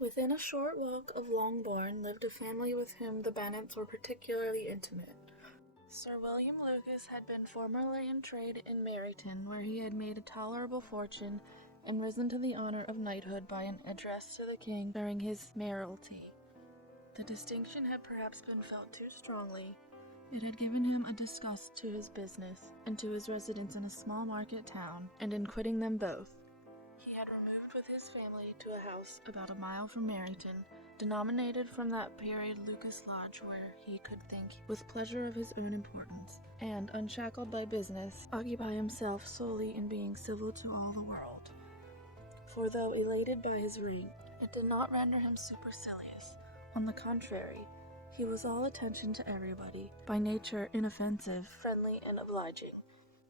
Within a short walk of Longbourn lived a family with whom the Bennets were particularly intimate. Sir William Lucas had been formerly in trade in Meryton, where he had made a tolerable fortune and risen to the honor of knighthood by an address to the king during his mayoralty. The distinction had perhaps been felt too strongly. It had given him a disgust to his business and to his residence in a small market town, and in quitting them both, he had removed with his family to a house about a mile from Meryton, denominated from that period Lucas Lodge, where he could think with pleasure of his own importance, and, unshackled by business, occupy himself solely in being civil to all the world. For though elated by his ring, it did not render him supercilious. On the contrary, he was all attention to everybody, by nature inoffensive, friendly, and obliging.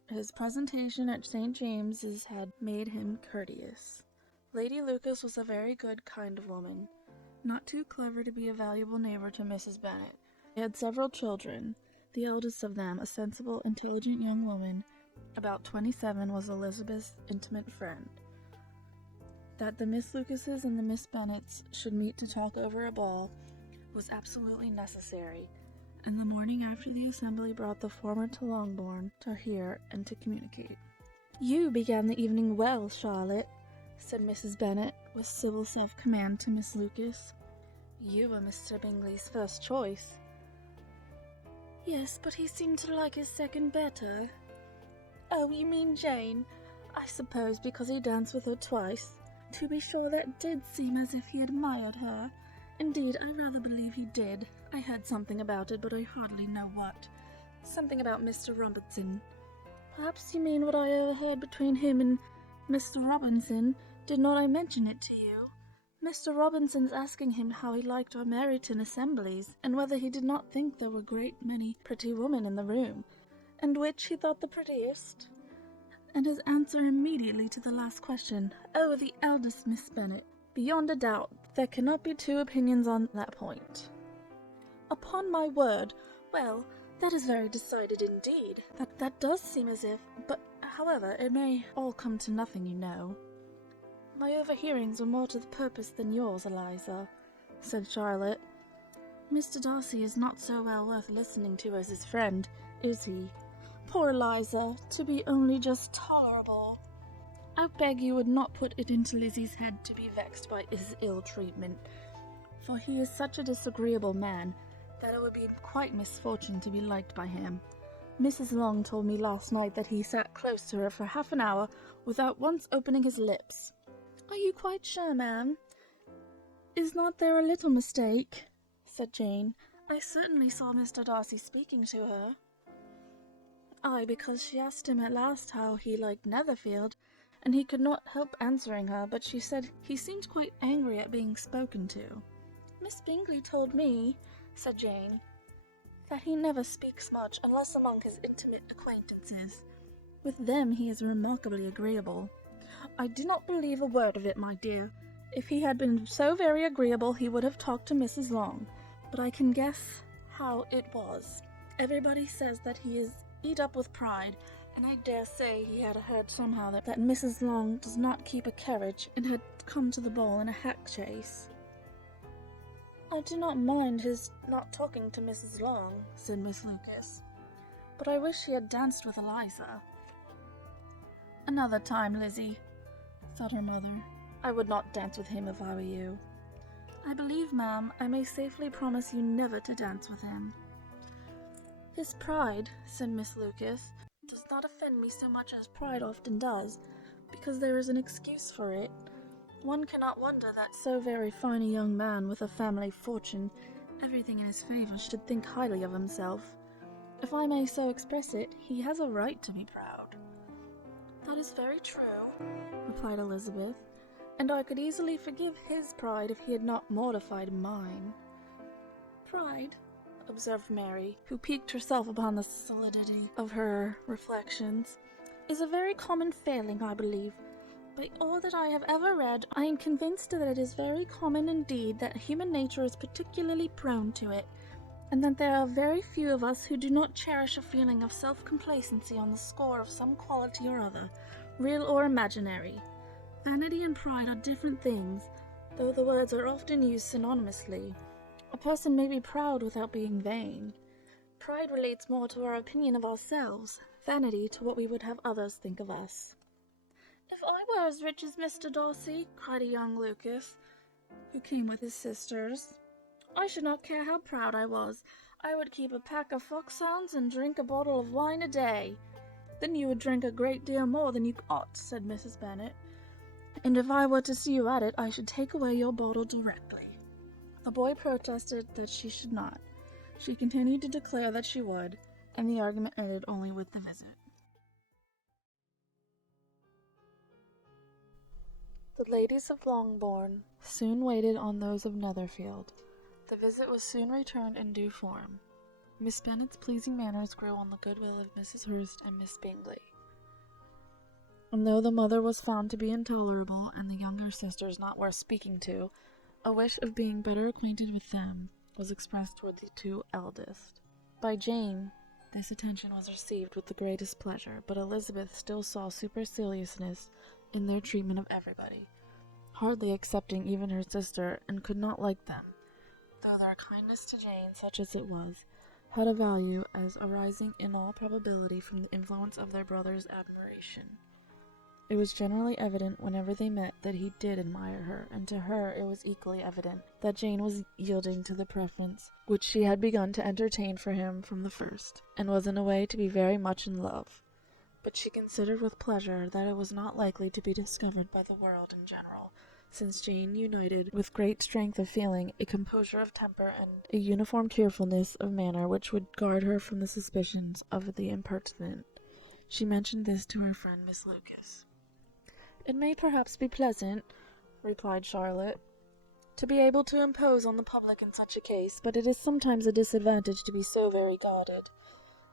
His presentation at St. James's had made him courteous. Lady Lucas was a very good kind of woman, not too clever to be a valuable neighbor to Mrs. Bennet. They had several children. The eldest of them, a sensible, intelligent young woman, about 27, was Elizabeth's intimate friend. That the Miss Lucases and the Miss Bennets should meet to talk over a ball was absolutely necessary, and the morning after the assembly brought the former to Longbourn to hear and to communicate. "You began the evening well, Charlotte," said Mrs. Bennet, with civil self-command to Miss Lucas. "You were Mr. Bingley's first choice." "Yes, but he seemed to like his second better." "Oh, you mean Jane? I suppose because he danced with her twice. To be sure, that did seem as if he admired her. Indeed, I rather believe he did. I heard something about it, but I hardly know what. Something about Mr. Robinson. Perhaps you mean what I overheard between him and Mr. Robinson. Did not I mention it to you? Mr. Robinson's asking him how he liked our Meryton assemblies, and whether he did not think there were a great many pretty women in the room, and which he thought the prettiest. And his answer immediately to the last question, 'Oh, the eldest Miss Bennet.' Beyond a doubt, there cannot be two opinions on that point." "Upon my word! Well, that is very decided indeed. That does seem as if... But, however, it may all come to nothing, you know." "My overhearings were more to the purpose than yours, Eliza," said Charlotte. "Mr. Darcy is not so well worth listening to as his friend, is he? Poor Eliza, to be only just tolerable. I beg you would not put it into Lizzie's head to be vexed by his ill treatment, for he is such a disagreeable man that it would be quite misfortune to be liked by him. Mrs. Long told me last night that he sat close to her for half an hour without once opening his lips." "Are you quite sure, ma'am? Is not there a little mistake?" said Jane. "I certainly saw Mr. Darcy speaking to her." "Aye, because she asked him at last how he liked Netherfield, and he could not help answering her, but she said he seemed quite angry at being spoken to." "Miss Bingley told me," said Jane, "that he never speaks much unless among his intimate acquaintances. With them he is remarkably agreeable." "I do not believe a word of it, my dear. If he had been so very agreeable he would have talked to Mrs. Long, but I can guess how it was. Everybody says that he is eat up with pride, and I dare say he had heard somehow that Mrs. Long does not keep a carriage, and had come to the ball in a hack chaise." "I do not mind his not talking to Mrs. Long," said Miss Lucas, "but I wish he had danced with Eliza." "Another time, Lizzie," thought her mother. "I would not dance with him if I were you." "I believe, ma'am, I may safely promise you never to dance with him." "His pride," said Miss Lucas, "does not offend me so much as pride often does, because there is an excuse for it. One cannot wonder that so very fine a young man with a family fortune, everything in his favour, should think highly of himself. If I may so express it, he has a right to be proud." "That is very true," replied Elizabeth, "and I could easily forgive his pride if he had not mortified mine." "Pride," observed Mary, who piqued herself upon the solidity of her reflections, "is a very common failing, I believe. By all that I have ever read, I am convinced that it is very common indeed, that human nature is particularly prone to it, and that there are very few of us who do not cherish a feeling of self-complacency on the score of some quality or other, real or imaginary. Vanity and pride are different things, though the words are often used synonymously. A person may be proud without being vain. Pride relates more to our opinion of ourselves, vanity to what we would have others think of us. "If I were as rich as Mr. Darcy," cried a young Lucas, who came with his sisters, "I should not care how proud I was. I would keep a pack of foxhounds and drink a bottle of wine a day." "Then you would drink a great deal more than you ought," said Mrs. Bennet, "and if I were to see you at it, I should take away your bottle directly." The boy protested that she should not. She continued to declare that she would, and the argument ended only with the visit. The ladies of Longbourn soon waited on those of Netherfield. The visit was soon returned in due form. Miss Bennet's pleasing manners grew on the goodwill of Mrs. Hurst and Miss Bingley. And though the mother was found to be intolerable, and the younger sisters not worth speaking to, a wish of being better acquainted with them was expressed toward the two eldest. By Jane, this attention was received with the greatest pleasure, but Elizabeth still saw superciliousness in their treatment of everybody, hardly excepting even her sister, and could not like them, though their kindness to Jane, such as it was, had a value as arising in all probability from the influence of their brother's admiration. It was generally evident whenever they met that he did admire her, and to her it was equally evident that Jane was yielding to the preference which she had begun to entertain for him from the first, and was in a way to be very much in love. But she considered with pleasure that it was not likely to be discovered by the world in general, since Jane united with great strength of feeling a composure of temper and a uniform cheerfulness of manner which would guard her from the suspicions of the impertinent. She mentioned this to her friend Miss Lucas. "It may perhaps be pleasant," replied Charlotte, "to be able to impose on the public in such a case, but it is sometimes a disadvantage to be so very guarded.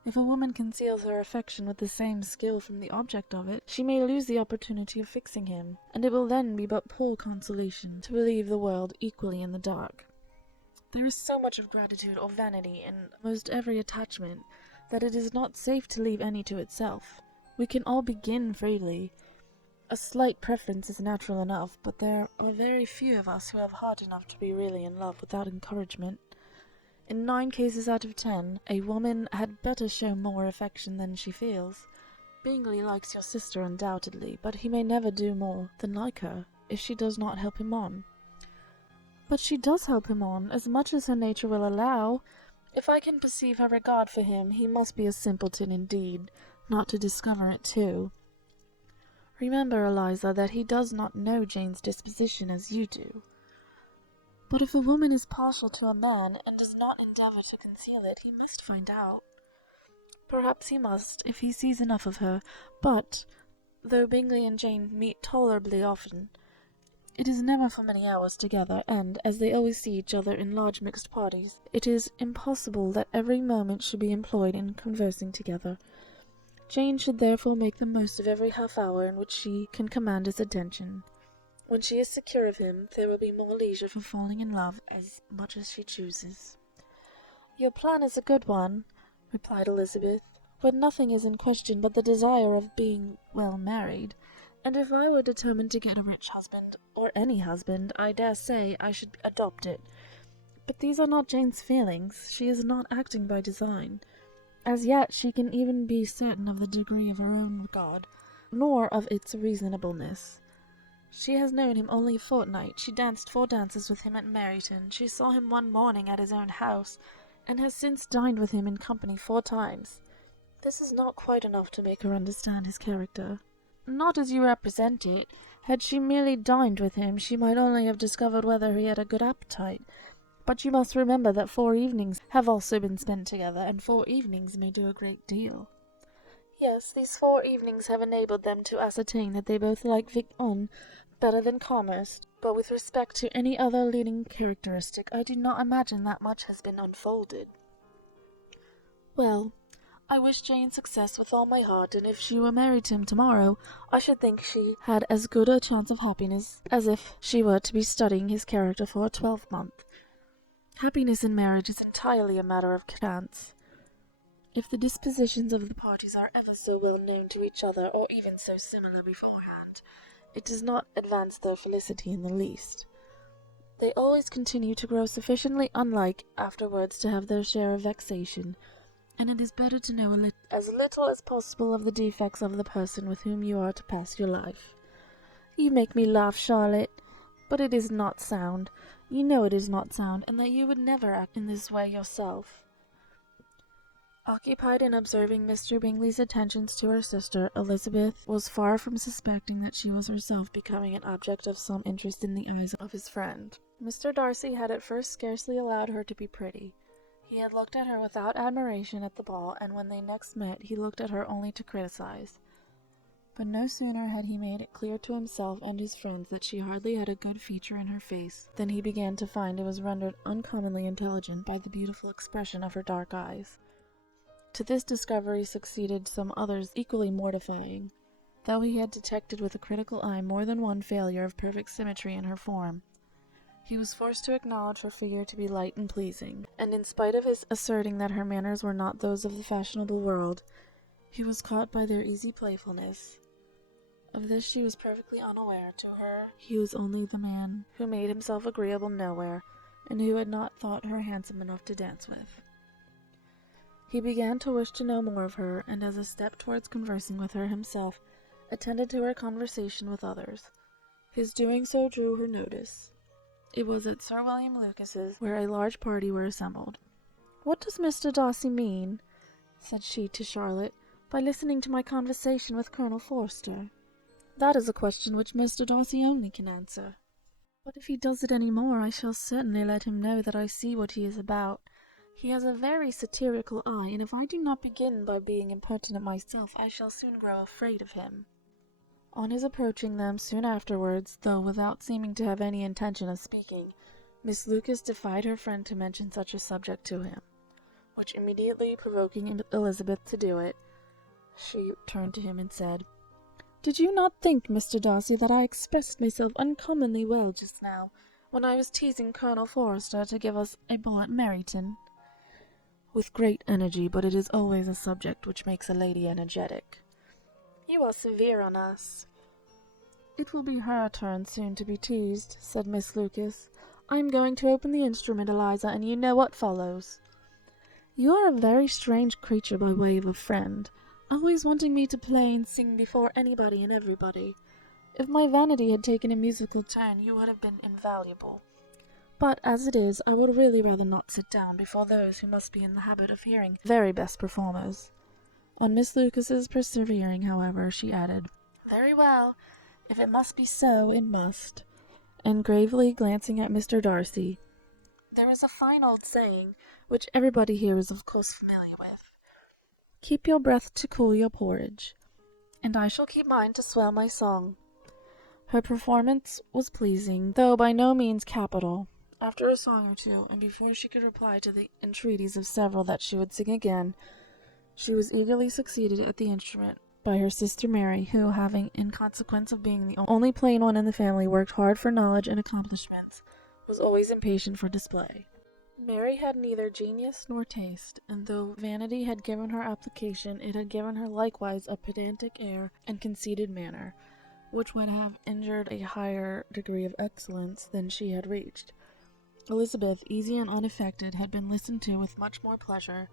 If a woman conceals her affection with the same skill from the object of it, she may lose the opportunity of fixing him, and it will then be but poor consolation to believe the world equally in the dark. There is so much of gratitude or vanity in almost every attachment, that it is not safe to leave any to itself. We can all begin freely. A slight preference is natural enough, but there are very few of us who have heart enough to be really in love without encouragement. In 9 cases out of 10, a woman had better show more affection than she feels. Bingley likes your sister undoubtedly, but he may never do more than like her, if she does not help him on." "But she does help him on, as much as her nature will allow. If I can perceive her regard for him, he must be a simpleton indeed, not to discover it too. Remember, Eliza, that he does not know Jane's disposition as you do." "But if a woman is partial to a man, and does not endeavour to conceal it, he must find out." "Perhaps he must, if he sees enough of her, but, though Bingley and Jane meet tolerably often, it is never for many hours together, and, as they always see each other in large mixed parties, it is impossible that every moment should be employed in conversing together. Jane should therefore make the most of every half-hour in which she can command his attention. When she is secure of him, there will be more leisure for falling in love as much as she chooses." "Your plan is a good one," replied Elizabeth, "when nothing is in question but the desire of being well married, and if I were determined to get a rich husband, or any husband, I dare say I should adopt it. But these are not Jane's feelings. She is not acting by design. As yet she can even be certain of the degree of her own regard, nor of its reasonableness. She has known him only a fortnight. She danced 4 dances with him at Meryton. She saw him one morning at his own house, and has since dined with him in company 4 times. This is not quite enough to make her understand his character." "Not as you represent it. Had she merely dined with him, she might only have discovered whether he had a good appetite. But you must remember that 4 evenings have also been spent together, and 4 evenings may do a great deal." "Yes, these 4 evenings have enabled them to ascertain that they both like Vicq better than commerce, but with respect to any other leading characteristic, I do not imagine that much has been unfolded." "Well, I wish Jane success with all my heart, and if she were married to him tomorrow, I should think she had as good a chance of happiness as if she were to be studying his character for a 12-month. Happiness in marriage is entirely a matter of chance. If the dispositions of the parties are ever so well known to each other, or even so similar beforehand, it does not advance their felicity in the least. They always continue to grow sufficiently unlike afterwards to have their share of vexation, and it is better to know as little as possible of the defects of the person with whom you are to pass your life. You make me laugh, Charlotte, but it is not sound. You know it is not sound, and that you would never act in this way yourself." Occupied in observing Mr. Bingley's attentions to her sister, Elizabeth was far from suspecting that she was herself becoming an object of some interest in the eyes of his friend. Mr. Darcy had at first scarcely allowed her to be pretty. He had looked at her without admiration at the ball, and when they next met he looked at her only to criticize. But no sooner had he made it clear to himself and his friends that she hardly had a good feature in her face, than he began to find it was rendered uncommonly intelligent by the beautiful expression of her dark eyes. To this discovery succeeded some others equally mortifying, though he had detected with a critical eye more than one failure of perfect symmetry in her form. He was forced to acknowledge her figure to be light and pleasing, and in spite of his asserting that her manners were not those of the fashionable world, he was caught by their easy playfulness. Of this she was perfectly unaware. To her he was only the man who made himself agreeable nowhere, and who had not thought her handsome enough to dance with. He began to wish to know more of her, and as a step towards conversing with her himself, attended to her conversation with others. His doing so drew her notice. It was at Sir William Lucas's, where a large party were assembled. "What does Mr. Darcy mean," said she to Charlotte, "by listening to my conversation with Colonel Forster?" "That is a question which Mr. Darcy only can answer. But if he does it any more, I shall certainly let him know that I see what he is about. He has a very satirical eye, and if I do not begin by being impertinent myself, I shall soon grow afraid of him." On his approaching them soon afterwards, though without seeming to have any intention of speaking, Miss Lucas defied her friend to mention such a subject to him, which immediately provoking Elizabeth to do it, she turned to him and said, "Did you not think, Mr. Darcy, that I expressed myself uncommonly well just now, when I was teasing Colonel Forster to give us a ball at Meryton?" "With great energy, but it is always a subject which makes a lady energetic." "You are severe on us." "It will be her turn soon to be teased," said Miss Lucas. "I am going to open the instrument, Eliza, and you know what follows." "You are a very strange creature by way of a friend, always wanting me to play and sing before anybody and everybody. If my vanity had taken a musical turn, you would have been invaluable. But as it is, I would really rather not sit down before those who must be in the habit of hearing the very best performers." On Miss Lucas's persevering, however, she added, "Very well, if it must be so, it must," and gravely glancing at Mr. Darcy, "There is a fine old saying, which everybody here is of course familiar with, 'Keep your breath to cool your porridge,' and I shall keep mine to swell my song." Her performance was pleasing, though by no means capital. After a song or two, and before she could reply to the entreaties of several that she would sing again, she was eagerly succeeded at the instrument by her sister Mary, who, having, in consequence of being the only plain one in the family, worked hard for knowledge and accomplishments, was always impatient for display. Mary had neither genius nor taste, and though vanity had given her application, it had given her likewise a pedantic air and conceited manner, which would have injured a higher degree of excellence than she had reached. Elizabeth, easy and unaffected, had been listened to with much more pleasure,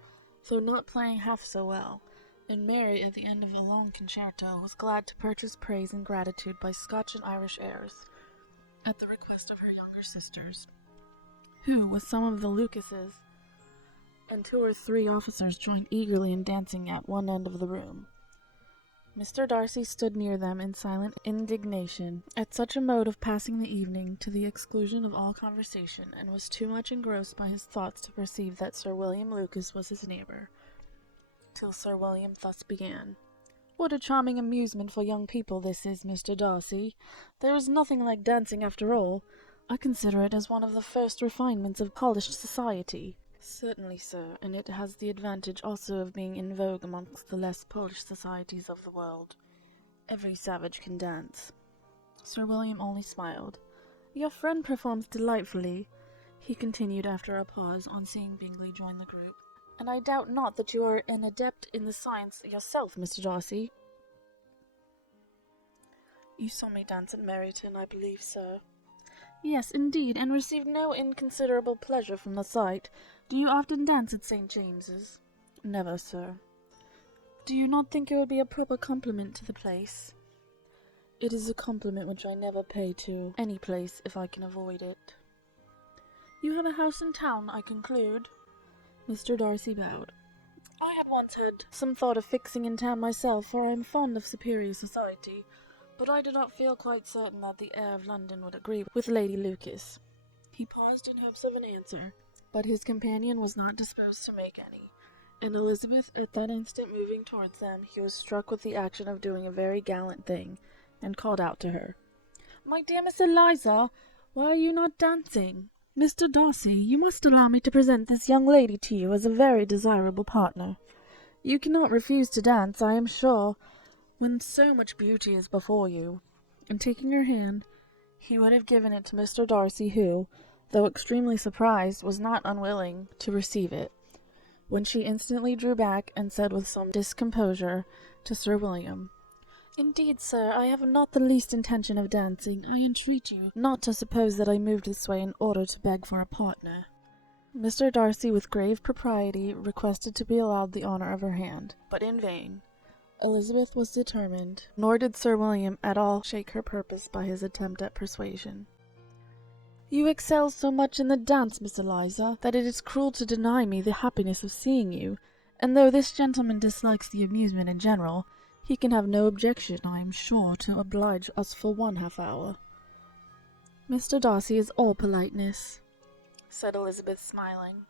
though not playing half so well, and Mary, at the end of a long concerto, was glad to purchase praise and gratitude by Scotch and Irish airs, at the request of her younger sisters, who, with some of the Lucases and 2 or 3 officers, joined eagerly in dancing at one end of the room. Mr. Darcy stood near them in silent indignation at such a mode of passing the evening, to the exclusion of all conversation, and was too much engrossed by his thoughts to perceive that Sir William Lucas was his neighbour, till Sir William thus began: "What a charming amusement for young people this is, Mr. Darcy! There is nothing like dancing after all. I consider it as one of the first refinements of polished society." "Certainly, sir, and it has the advantage also of being in vogue amongst the less polished societies of the world. Every savage can dance." Sir William only smiled. "Your friend performs delightfully," he continued after a pause, on seeing Bingley join the group, "and I doubt not that you are an adept in the science yourself, Mr. Darcy." "You saw me dance at Meryton, I believe, sir." Yes, indeed, and received no inconsiderable pleasure from the sight. Do you often dance at St. James's? Never, sir. Do you not think it would be a proper compliment to the place? It is a compliment which I never pay to any place if I can avoid it. You have a house in town, I conclude? Mr. Darcy bowed. I had once had some thought of fixing in town myself, for I am fond of superior society, but I did not feel quite certain that the air of London would agree with Lady Lucas. He paused in hopes of an answer, but his companion was not disposed to make any, and Elizabeth at that instant moving towards them, he was struck with the action of doing a very gallant thing, and called out to her, My dear Miss Eliza, why are you not dancing? Mr. Darcy, you must allow me to present this young lady to you as a very desirable partner. You cannot refuse to dance, I am sure, when so much beauty is before you. And taking her hand, he would have given it to Mr. Darcy, who, though extremely surprised, was not unwilling to receive it, when she instantly drew back and said with some discomposure to Sir William, Indeed, sir, I have not the least intention of dancing. I entreat you not to suppose that I moved this way in order to beg for a partner. Mr. Darcy, with grave propriety, requested to be allowed the honour of her hand, but in vain. Elizabeth was determined, nor did Sir William at all shake her purpose by his attempt at persuasion. You excel so much in the dance, Miss Eliza, that it is cruel to deny me the happiness of seeing you, and though this gentleman dislikes the amusement in general, he can have no objection, I am sure, to oblige us for 1/2 hour. Mr. Darcy is all politeness, said Elizabeth, smiling.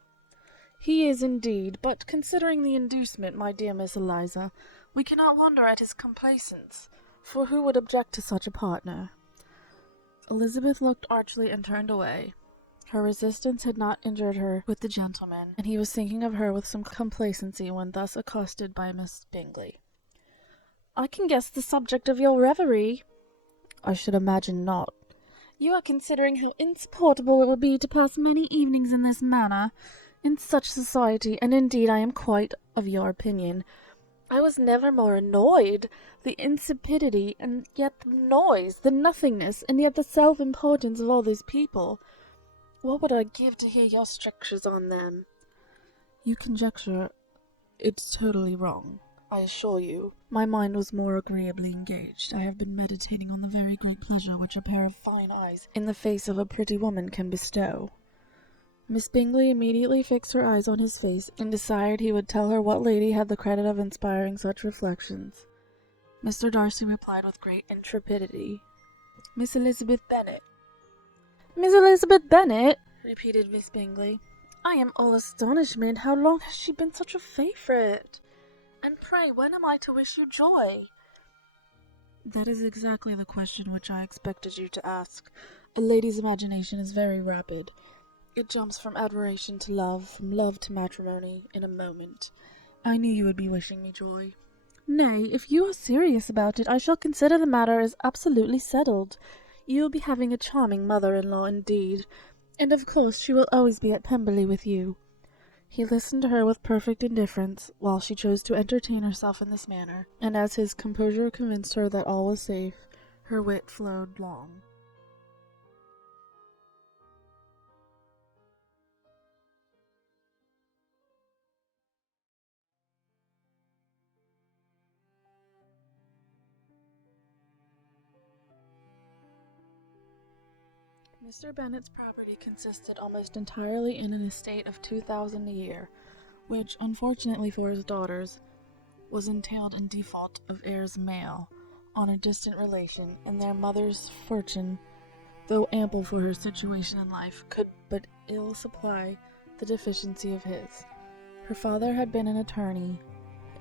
He is indeed, but considering the inducement, my dear Miss Eliza, we cannot wonder at his complaisance, for who would object to such a partner? Elizabeth looked archly and turned away. Her resistance had not injured her with the gentleman, and he was thinking of her with some complacency when thus accosted by Miss Bingley. I can guess the subject of your reverie. I should imagine not. You are considering how insupportable it would be to pass many evenings in this manner, in such society, and indeed I am quite of your opinion. I was never more annoyed. The insipidity, and yet the noise, the nothingness, and yet the self-importance of all these people. What would I give to hear your strictures on them? You conjecture it's totally wrong. I assure you, my mind was more agreeably engaged. I have been meditating on the very great pleasure which a pair of fine eyes in the face of a pretty woman can bestow. Miss Bingley immediately fixed her eyes on his face, and desired he would tell her what lady had the credit of inspiring such reflections. Mr. Darcy replied with great intrepidity, Miss Elizabeth Bennet. Miss Elizabeth Bennet? Repeated Miss Bingley. I am all astonishment. How long has she been such a favourite? And pray, when am I to wish you joy? That is exactly the question which I expected you to ask. A lady's imagination is very rapid. It jumps from admiration to love, from love to matrimony, in a moment. I knew you would be wishing me joy. Nay, if you are serious about it, I shall consider the matter as absolutely settled. You will be having a charming mother-in-law indeed, and of course she will always be at Pemberley with you. He listened to her with perfect indifference, while she chose to entertain herself in this manner, and as his composure convinced her that all was safe, her wit flowed long. Mr. Bennet's property consisted almost entirely in an estate of 2,000 a year, which, unfortunately for his daughters, was entailed in default of heirs male on a distant relation, and their mother's fortune, though ample for her situation in life, could but ill supply the deficiency of his. Her father had been an attorney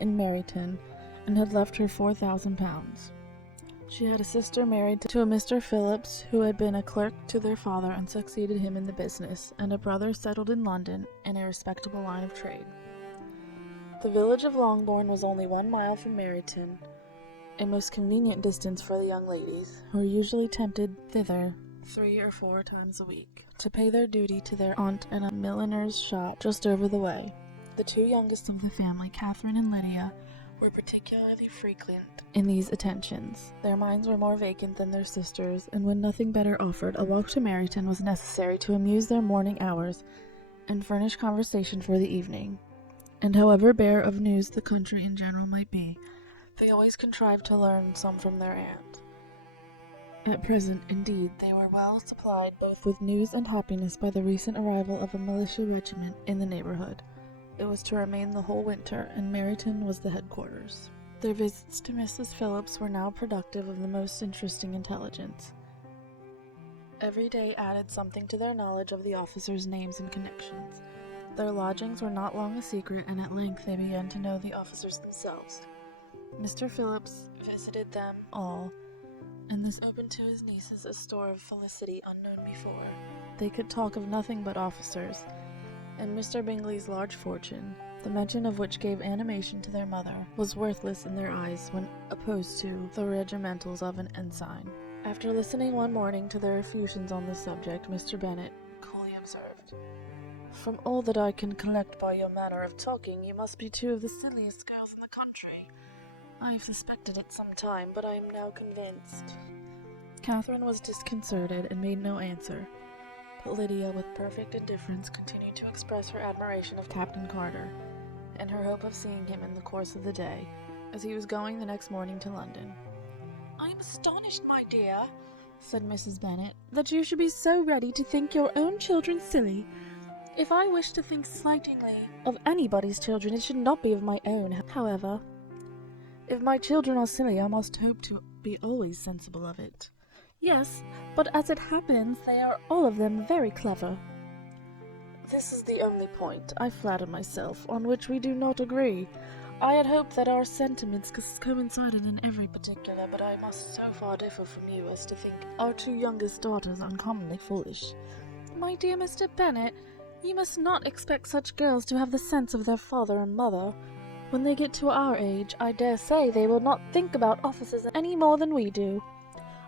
in Meryton, and had left her £4,000. She had a sister married to a Mr. Phillips, who had been a clerk to their father and succeeded him in the business, and a brother settled in London in a respectable line of trade. The village of Longbourn was only 1 mile from Meryton, a most convenient distance for the young ladies, who were usually tempted thither 3 or 4 times a week, to pay their duty to their aunt in a milliner's shop just over the way. The 2 youngest of the family, Catherine and Lydia, were particularly frequent in these attentions. Their minds were more vacant than their sisters', and when nothing better offered, a walk to Meryton was necessary to amuse their morning hours and furnish conversation for the evening. And however bare of news the country in general might be, they always contrived to learn some from their aunt. At present, indeed, they were well supplied both with news and happiness by the recent arrival of a militia regiment in the neighborhood. It was to remain the whole winter, and Meryton was the headquarters. Their visits to Mrs. Phillips were now productive of the most interesting intelligence. Every day added something to their knowledge of the officers' names and connections. Their lodgings were not long a secret, and at length they began to know the officers themselves. Mr. Phillips visited them all, and this opened to his nieces a store of felicity unknown before. They could talk of nothing but officers, and Mr. Bingley's large fortune, the mention of which gave animation to their mother, was worthless in their eyes when opposed to the regimentals of an ensign. After listening one morning to their effusions on this subject, Mr. Bennet coolly observed, "From all that I can collect by your manner of talking, you must be two of the silliest girls in the country. I have suspected it some time, but I am now convinced." Catherine was disconcerted and made no answer, but Lydia, with perfect indifference, continued to express her admiration of Captain Carter, and her hope of seeing him in the course of the day, as he was going the next morning to London. "I am astonished, my dear," said Mrs. Bennet, "that you should be so ready to think your own children silly. If I wish to think slightingly of anybody's children, it should not be of my own, however. If my children are silly, I must hope to be always sensible of it." "Yes, but as it happens, they are all of them very clever." "This is the only point, I flatter myself, on which we do not agree. I had hoped that our sentiments coincided in every particular, but I must so far differ from you as to think our two youngest daughters uncommonly foolish." "My dear Mr. Bennet, you must not expect such girls to have the sense of their father and mother. When they get to our age, I dare say they will not think about officers any more than we do.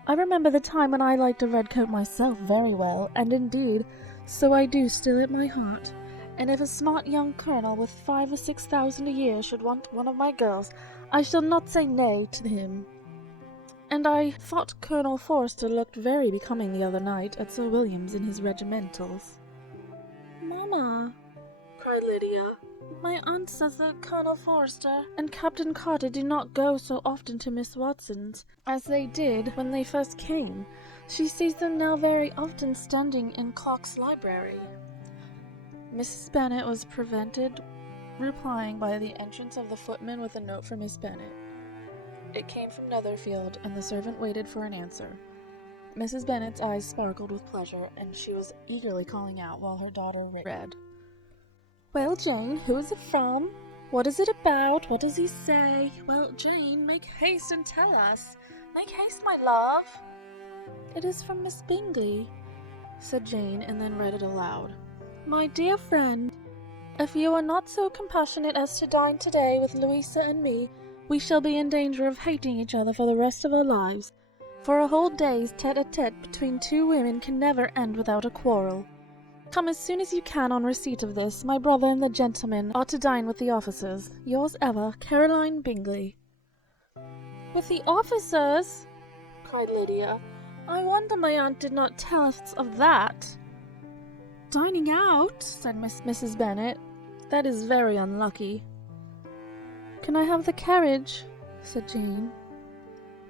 I remember the time when I liked a red coat myself very well, and indeed, so I do still at my heart, and if a smart young colonel with 5,000 or 6,000 a year should want one of my girls, I shall not say nay to him. And I thought Colonel Forster looked very becoming the other night at Sir William's in his regimentals." "Mamma," cried Lydia, "my aunt says that Colonel Forster and Captain Carter do not go so often to Miss Watson's as they did when they first came. She sees them now very often standing in Clark's library." Mrs. Bennet was prevented replying by the entrance of the footman with a note for Miss Bennet. It came from Netherfield, and the servant waited for an answer. Mrs. Bennet's eyes sparkled with pleasure, and she was eagerly calling out while her daughter read. "Well, Jane, who is it from? What is it about? What does he say? Well, Jane, make haste and tell us. Make haste, my love." "It is from Miss Bingley," said Jane, and then read it aloud. "My dear friend, if you are not so compassionate as to dine today with Louisa and me, we shall be in danger of hating each other for the rest of our lives, for a whole day's tete-a-tete between two women can never end without a quarrel. Come as soon as you can on receipt of this. My brother and the gentlemen are to dine with the officers. Yours ever, Caroline Bingley." "With the officers?" cried Lydia. "I wonder my aunt did not tell us of that." "Dining out?" said Mrs. Bennet. "That is very unlucky." "Can I have the carriage?" said Jane.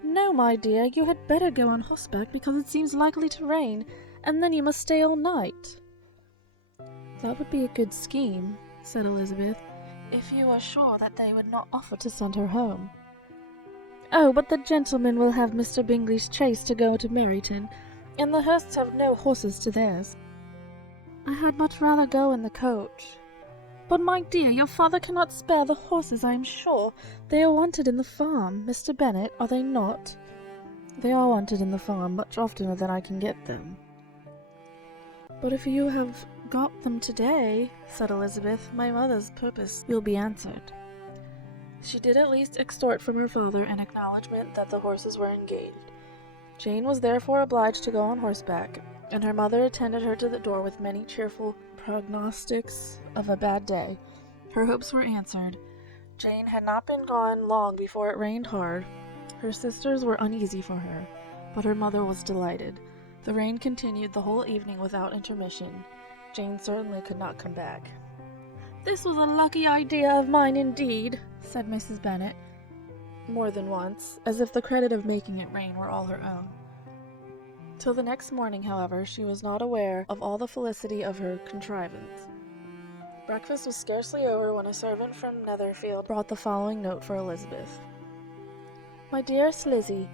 "No, my dear, you had better go on horseback, because it seems likely to rain, and then you must stay all night." "That would be a good scheme," said Elizabeth, "if you are sure that they would not offer to send her home." "Oh, but the gentlemen will have Mr. Bingley's chaise to go to Meryton, and the Hursts have no horses to theirs. I had much rather go in the coach." "But, my dear, your father cannot spare the horses, I am sure. They are wanted in the farm, Mr. Bennet, are they not?" "They are wanted in the farm much oftener than I can get them." "But if you have got them today," said Elizabeth, "my mother's purpose will be answered." She did at least extort from her father an acknowledgment that the horses were engaged. Jane was therefore obliged to go on horseback, and her mother attended her to the door with many cheerful prognostics of a bad day. Her hopes were answered. Jane had not been gone long before it rained hard. Her sisters were uneasy for her, but her mother was delighted. The rain continued the whole evening without intermission. Jane certainly could not come back. "This was a lucky idea of mine indeed," said Mrs. Bennet, more than once, as if the credit of making it rain were all her own. Till the next morning, however, she was not aware of all the felicity of her contrivance. Breakfast was scarcely over when a servant from Netherfield brought the following note for Elizabeth. "My dearest Lizzie,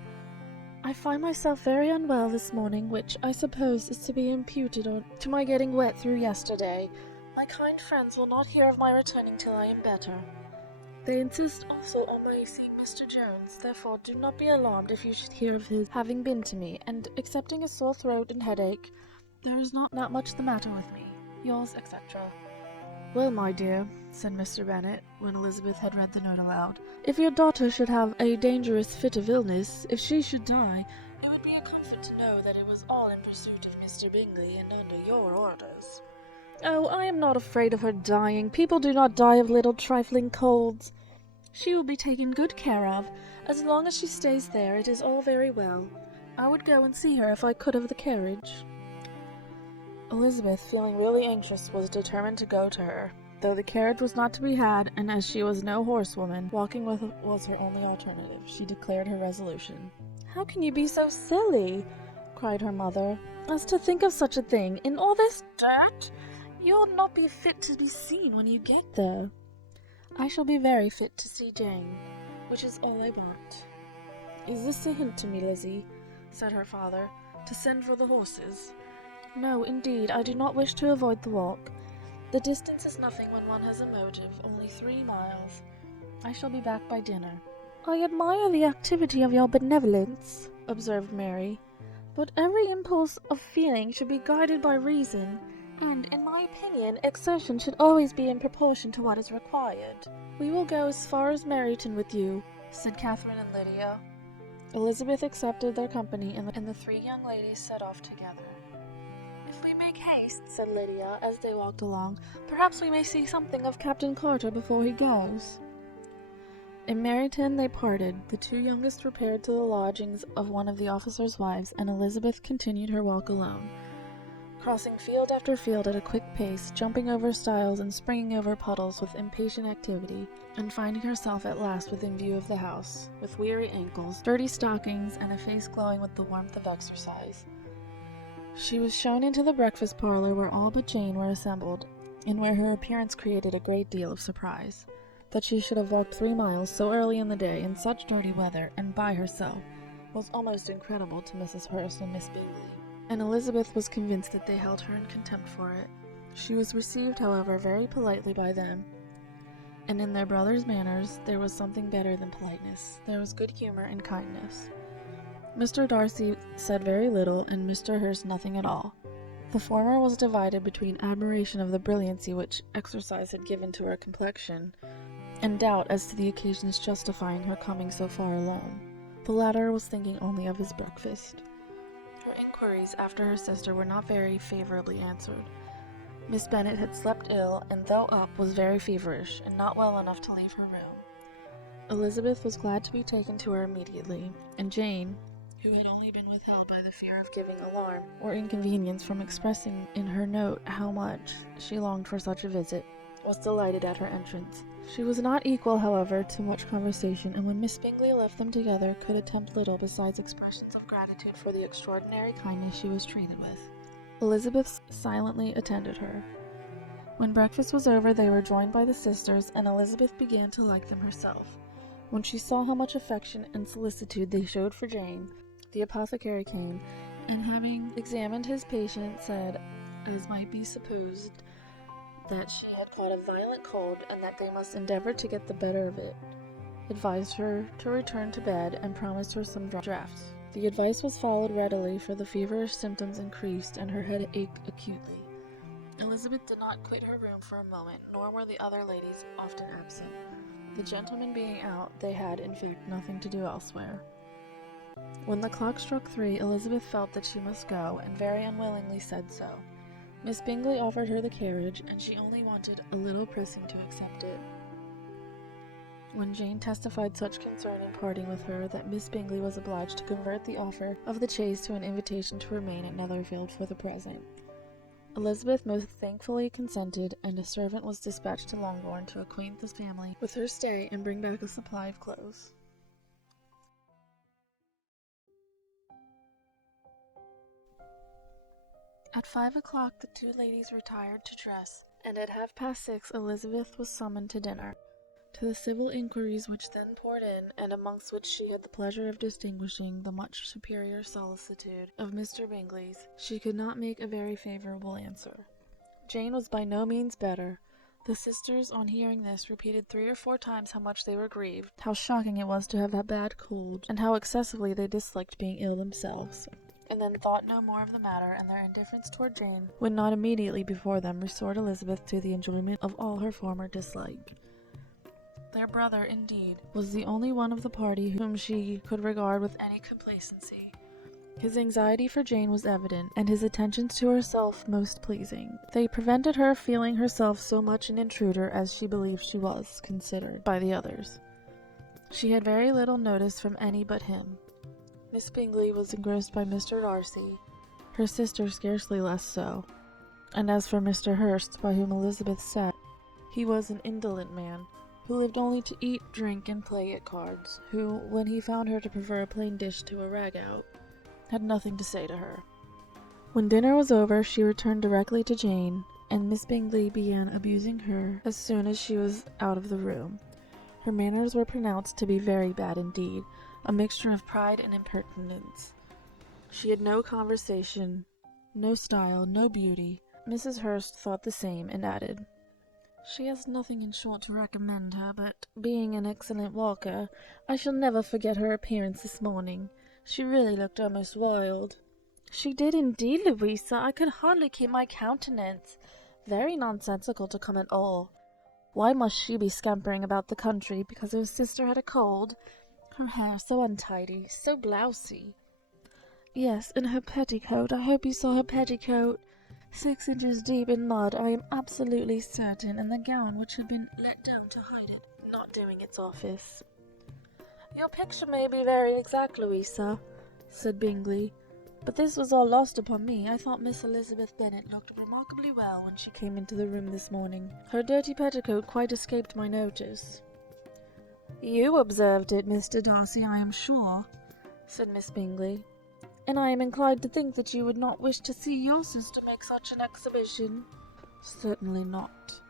I find myself very unwell this morning, which I suppose is to be imputed to my getting wet through yesterday. My kind friends will not hear of my returning till I am better. They insist also on my seeing Mr. Jones, therefore do not be alarmed if you should hear of his having been to me, and excepting a sore throat and headache, there is not much the matter with me. Yours, etc." "Well, my dear," said Mr. Bennet, when Elizabeth had read the note aloud, "if your daughter should have a dangerous fit of illness, if she should die, it would be a comfort to know that it was all in pursuit of Mr. Bingley and under your orders." "Oh, I am not afraid of her dying. People do not die of little trifling colds. She will be taken good care of. As long as she stays there, it is all very well. I would go and see her if I could have the carriage." Elizabeth, feeling really anxious, was determined to go to her, though the carriage was not to be had, and as she was no horsewoman, walking was her only alternative. She declared her resolution. "How can you be so silly," cried her mother, "as to think of such a thing, in all this dirt? You'll not be fit to be seen when you get there." "I shall be very fit to see Jane, which is all I want." "Is this a hint to me, Lizzie," said her father, "to send for the horses?" "No, indeed, I do not wish to avoid the walk. The distance is nothing when one has a motive, only 3 miles. I shall be back by dinner." "I admire the activity of your benevolence," observed Mary, "but every impulse of feeling should be guided by reason, and, in my opinion, exertion should always be in proportion to what is required." "We will go as far as Meryton with you," said Catherine and Lydia. Elizabeth accepted their company, and the 3 young ladies set off together. "If we make haste," said Lydia, as they walked along, "perhaps we may see something of Captain Carter before he goes." In Meryton they parted. The 2 youngest repaired to the lodgings of one of the officers' wives, and Elizabeth continued her walk alone, crossing field after field at a quick pace, jumping over stiles and springing over puddles with impatient activity, and finding herself at last within view of the house, with weary ankles, dirty stockings, and a face glowing with the warmth of exercise. She was shown into the breakfast parlor, where all but Jane were assembled, and where her appearance created a great deal of surprise. That she should have walked 3 miles so early in the day, in such dirty weather, and by herself, was almost incredible to Mrs. Hurst and Miss Bingley, and Elizabeth was convinced that they held her in contempt for it. She was received, however, very politely by them, and in their brother's manners there was something better than politeness. There was good humour and kindness. Mr. Darcy said very little, and Mr. Hurst nothing at all. The former was divided between admiration of the brilliancy which exercise had given to her complexion, and doubt as to the occasions justifying her coming so far alone. The latter was thinking only of his breakfast. Her inquiries after her sister were not very favourably answered. Miss Bennet had slept ill, and though up, was very feverish, and not well enough to leave her room. Elizabeth was glad to be taken to her immediately, and Jane, who had only been withheld by the fear of giving alarm or inconvenience from expressing in her note how much she longed for such a visit, was delighted at her entrance. She was not equal, however, to much conversation, and when Miss Bingley left them together, could attempt little besides expressions of gratitude for the extraordinary kindness she was treated with. Elizabeth silently attended her. When breakfast was over, they were joined by the sisters, and Elizabeth began to like them herself. When she saw how much affection and solicitude they showed for Jane, the apothecary came, and having examined his patient, said, as might be supposed, that she had caught a violent cold, and that they must endeavour to get the better of it, advised her to return to bed, and promised her some draughts. The advice was followed readily, for the feverish symptoms increased, and her head ached acutely. Elizabeth did not quit her room for a moment, nor were the other ladies often absent. The gentlemen being out, they had, in fact, nothing to do elsewhere. When the clock struck 3, Elizabeth felt that she must go, and very unwillingly said so. Miss Bingley offered her the carriage, and she only wanted a little pressing to accept it. when Jane testified such concern in parting with her that Miss Bingley was obliged to convert the offer of the chaise to an invitation to remain at Netherfield for the present. Elizabeth most thankfully consented, and a servant was dispatched to Longbourn to acquaint the family with her stay and bring back a supply of clothes. At 5 o'clock the two ladies retired to dress, and at 6:30 Elizabeth was summoned to dinner. To the civil inquiries which then poured in, and amongst which she had the pleasure of distinguishing the much superior solicitude of Mr. Bingley's, she could not make a very favourable answer. Jane was by no means better. The sisters, on hearing this, repeated 3 or 4 times how much they were grieved, how shocking it was to have a bad cold, and how excessively they disliked being ill themselves, and then thought no more of the matter, and their indifference toward Jane would not immediately before them restored Elizabeth to the enjoyment of all her former dislike. Their brother, indeed, was the only one of the party whom she could regard with any complacency. His anxiety for Jane was evident, and his attentions to herself most pleasing. They prevented her feeling herself so much an intruder as she believed she was considered by the others. She had very little notice from any but him. Miss Bingley was engrossed by Mr. Darcy, her sister scarcely less so, and as for Mr. Hurst, by whom Elizabeth sat, he was an indolent man, who lived only to eat, drink, and play at cards, who, when he found her to prefer a plain dish to a ragout, had nothing to say to her. When dinner was over, she returned directly to Jane, and Miss Bingley began abusing her as soon as she was out of the room. Her manners were pronounced to be very bad indeed, a mixture of pride and impertinence. She had no conversation, no style, no beauty. Mrs. Hurst thought the same, and added, "She has nothing in short to recommend her, but, being an excellent walker, I shall never forget her appearance this morning. She really looked almost wild." "She did indeed, Louisa. I could hardly keep my countenance. Very nonsensical to come at all. Why must she be scampering about the country because her sister had a cold? Her hair so untidy, so blousy." "Yes, and her petticoat. I hope you saw her petticoat. 6 inches deep in mud, I am absolutely certain, and the gown which had been let down to hide it, not doing its office." "Your picture may be very exact, Louisa," said Bingley, "but this was all lost upon me. I thought Miss Elizabeth Bennet looked remarkably well when she came into the room this morning. Her dirty petticoat quite escaped my notice." "You observed it, Mr. Darcy, I am sure," said Miss Bingley, "and I am inclined to think that you would not wish to see your sister make such an exhibition." "Certainly not."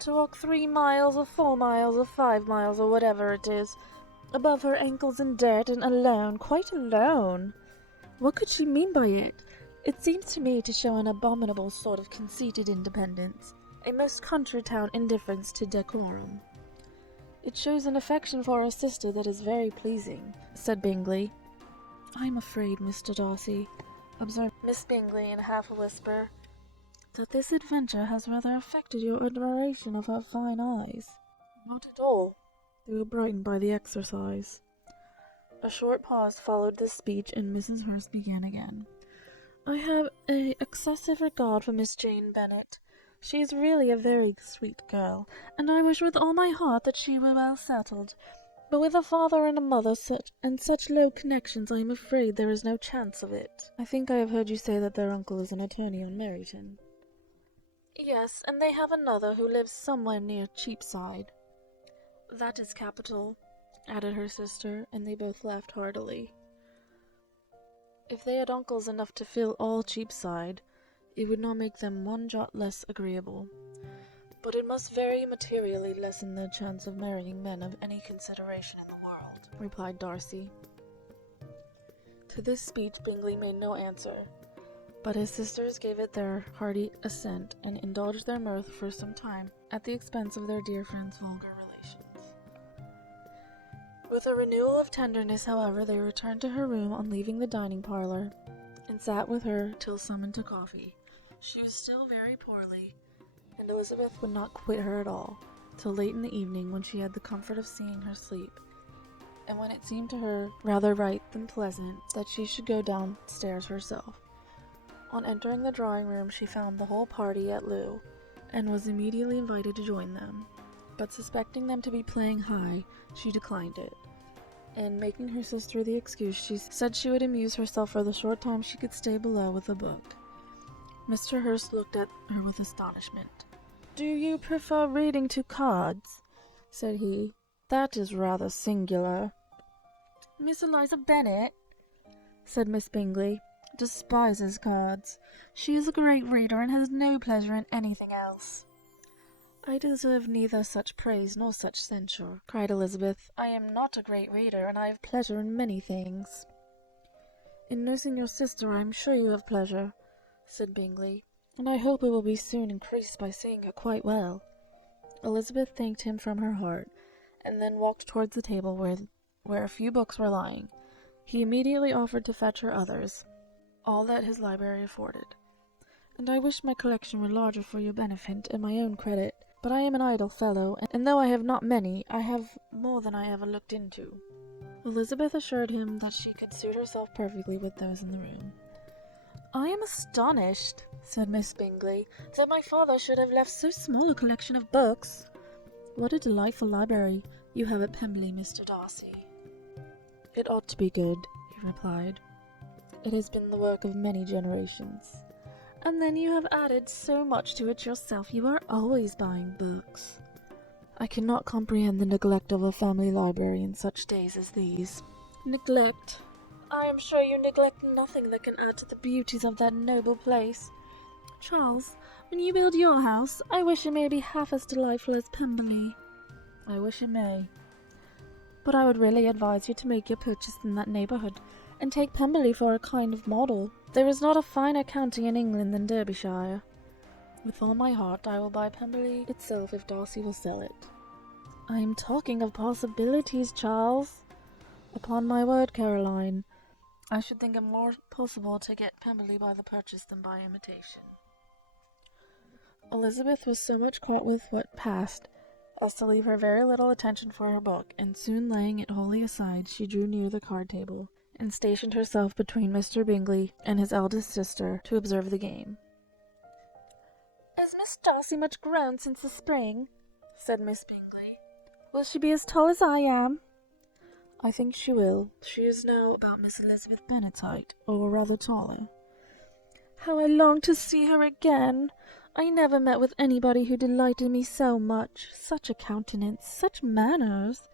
"To walk 3 miles, or 4 miles, or 5 miles, or whatever it is, above her ankles in dirt, and alone, quite alone. What could she mean by it? It seems to me to show an abominable sort of conceited independence, a most country-town indifference to decorum." "It shows an affection for her sister that is very pleasing," said Bingley. "I am afraid, Mr. Darcy," observed Miss Bingley in half a whisper, "that this adventure has rather affected your admiration of her fine eyes." "Not at all. They were brightened by the exercise." A short pause followed this speech, and Mrs. Hurst began again. "I have an excessive regard for Miss Jane Bennet. She is really a very sweet girl, and I wish with all my heart that she were well settled. But with a father and a mother such low connections, I am afraid there is no chance of it." "I think I have heard you say that their uncle is an attorney on Meryton." "Yes, and they have another who lives somewhere near Cheapside." "That is capital," added her sister, and they both laughed heartily. If they had uncles enough to fill all Cheapside, it would not make them one jot less agreeable. "But it must very materially lessen their chance of marrying men of any consideration in the world," replied Darcy. To this speech Bingley made no answer, but his sisters gave it their hearty assent, and indulged their mirth for some time at the expense of their dear friend's vulgar relations. With a renewal of tenderness, however, they returned to her room on leaving the dining parlour, and sat with her till summoned to coffee. She was still very poorly, and Elizabeth would not quit her at all, till late in the evening, when she had the comfort of seeing her sleep, and when it seemed to her rather right than pleasant that she should go downstairs herself. On entering the drawing-room she found the whole party at loo, and was immediately invited to join them. but suspecting them to be playing high, she declined it, and making her sister the excuse, she said she would amuse herself for the short time she could stay below with a book. Mr. Hurst looked at her with astonishment. "Do you prefer reading to cards?" said he. "That is rather singular." "Miss Eliza Bennet," said Miss Bingley, "despises cards. She is a great reader and has no pleasure in anything else." "I deserve neither such praise nor such censure," cried Elizabeth. "I am not a great reader, and I have pleasure in many things." "In nursing your sister I am sure you have pleasure," said Bingley, "and I hope it will be soon increased by seeing her quite well." Elizabeth thanked him from her heart, and then walked towards the table where a few books were lying. He immediately offered to fetch her others, all that his library afforded. "And I wish my collection were larger for your benefit and my own credit, but I am an idle fellow, and though I have not many, I have more than I ever looked into." Elizabeth assured him that she could suit herself perfectly with those in the room. "I am astonished," said Miss Bingley, "that my father should have left so small a collection of books." "What a delightful library you have at Pemberley, Mr. Darcy." "It ought to be good," he replied. "It has been the work of many generations." "And then you have added so much to it yourself. You are always buying books." "I cannot comprehend the neglect of a family library in such days as these." "Neglect? I am sure you neglect nothing that can add to the beauties of that noble place. Charles, when you build your house, I wish it may be half as delightful as Pemberley." "I wish it may. But I would really advise you to make your purchase in that neighbourhood, and take Pemberley for a kind of model. There is not a finer county in England than Derbyshire." "With all my heart I will buy Pemberley itself if Darcy will sell it." "I am talking of possibilities, Charles." "Upon my word, Caroline, I should think it more possible to get Pemberley by the purchase than by imitation." Elizabeth was so much caught with what passed as to leave her very little attention for her book, and soon laying it wholly aside, she drew near the card table, and stationed herself between Mr. Bingley and his eldest sister to observe the game. "Has Miss Darcy much grown since the spring?" said Miss Bingley. "Will she be as tall as I am?" "I think she will. She is now about Miss Elizabeth Bennet's height, or rather taller." "How I long to see her again! I never met with anybody who delighted me so much. Such a countenance, such manners,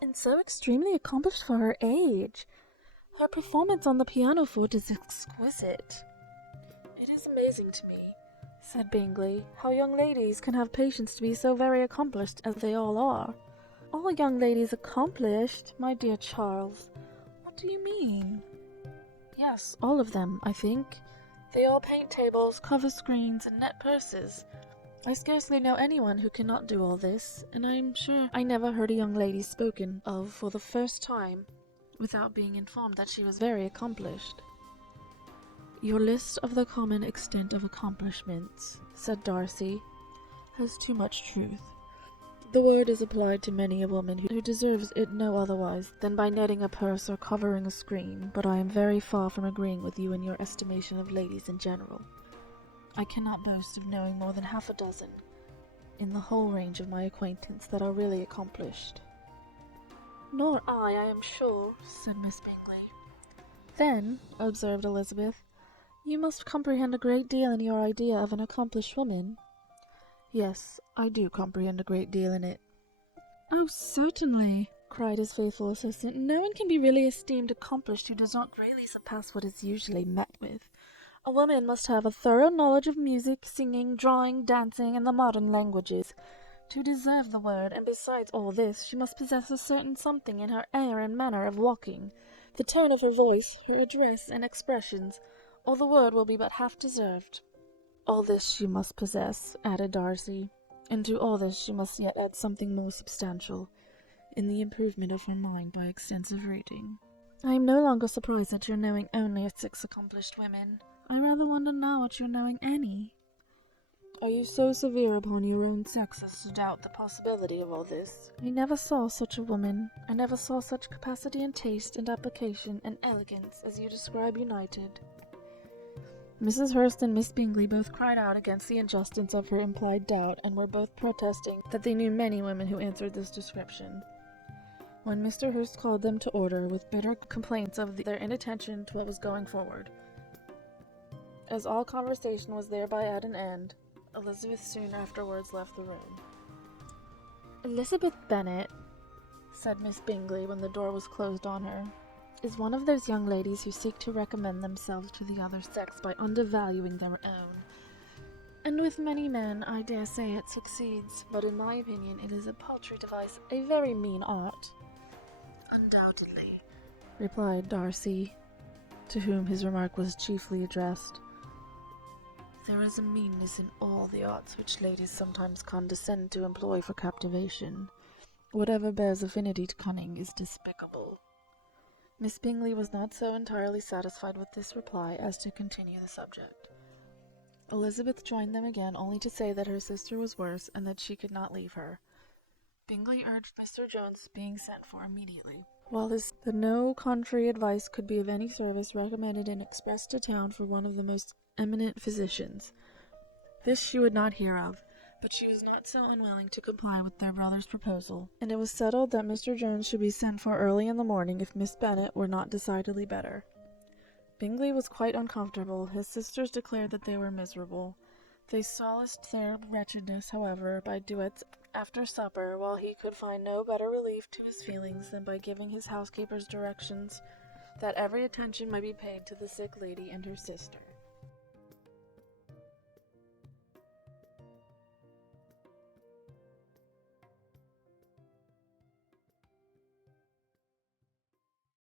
and so extremely accomplished for her age. Her performance on the pianoforte is exquisite." "It is amazing to me," said Bingley, "how young ladies can have patience to be so very accomplished as they all are." "All young ladies accomplished? My dear Charles, what do you mean?" "Yes, all of them, I think. They all paint tables, cover screens, and net purses. I scarcely know anyone who cannot do all this, and I am sure I never heard a young lady spoken of for the first time without being informed that she was very accomplished." "Your list of the common extent of accomplishments," said Darcy, "has too much truth. The word is applied to many a woman who deserves it no otherwise than by netting a purse or covering a screen, but I am very far from agreeing with you in your estimation of ladies in general. I cannot boast of knowing more than half a dozen, in the whole range of my acquaintance, that are really accomplished." "Nor I am sure," said Miss Bingley. "Then," observed Elizabeth, "you must comprehend a great deal in your idea of an accomplished woman." "Yes, I do comprehend a great deal in it." "Oh, certainly," cried his faithful assistant. "No one can be really esteemed accomplished who does not greatly surpass what is usually met with. A woman must have a thorough knowledge of music, singing, drawing, dancing, and the modern languages, to deserve the word, and besides all this, she must possess a certain something in her air and manner of walking, the tone of her voice, her address and expressions, or the word will be but half deserved." "All this she must possess," added Darcy, "and to all this she must yet add something more substantial, in the improvement of her mind by extensive reading." "I am no longer surprised at your knowing only 6 accomplished women. I rather wonder now at your knowing any." "Are you so severe upon your own sex as to doubt the possibility of all this?" "I never saw such a woman. I never saw such capacity and taste and application and elegance as you describe united." Mrs. Hurst and Miss Bingley both cried out against the injustice of her implied doubt, and were both protesting that they knew many women who answered this description, when Mr. Hurst called them to order with bitter complaints of their inattention to what was going forward. As all conversation was thereby at an end, Elizabeth soon afterwards left the room. "Elizabeth Bennet," said Miss Bingley when the door was closed on her, "is one of those young ladies who seek to recommend themselves to the other sex by undervaluing their own. And with many men, I dare say it succeeds, but in my opinion it is a paltry device, a very mean art." "Undoubtedly," replied Darcy, to whom his remark was chiefly addressed. "There is a meanness in all the arts which ladies sometimes condescend to employ for captivation. Whatever bears affinity to cunning is despicable." Miss Bingley was not so entirely satisfied with this reply as to continue the subject. Elizabeth joined them again, only to say that her sister was worse, and that she could not leave her. Bingley urged Mr. Jones being sent for immediately, while that no contrary advice could be of any service, recommended an express to town for one of the most eminent physicians. This she would not hear of, but she was not so unwilling to comply with their brother's proposal, and it was settled that Mr. Jones should be sent for early in the morning if Miss Bennet were not decidedly better. Bingley was quite uncomfortable. His sisters declared that they were miserable. They solaced their wretchedness, however, by duets after supper, while he could find no better relief to his feelings than by giving his housekeeper's directions that every attention might be paid to the sick lady and her sister.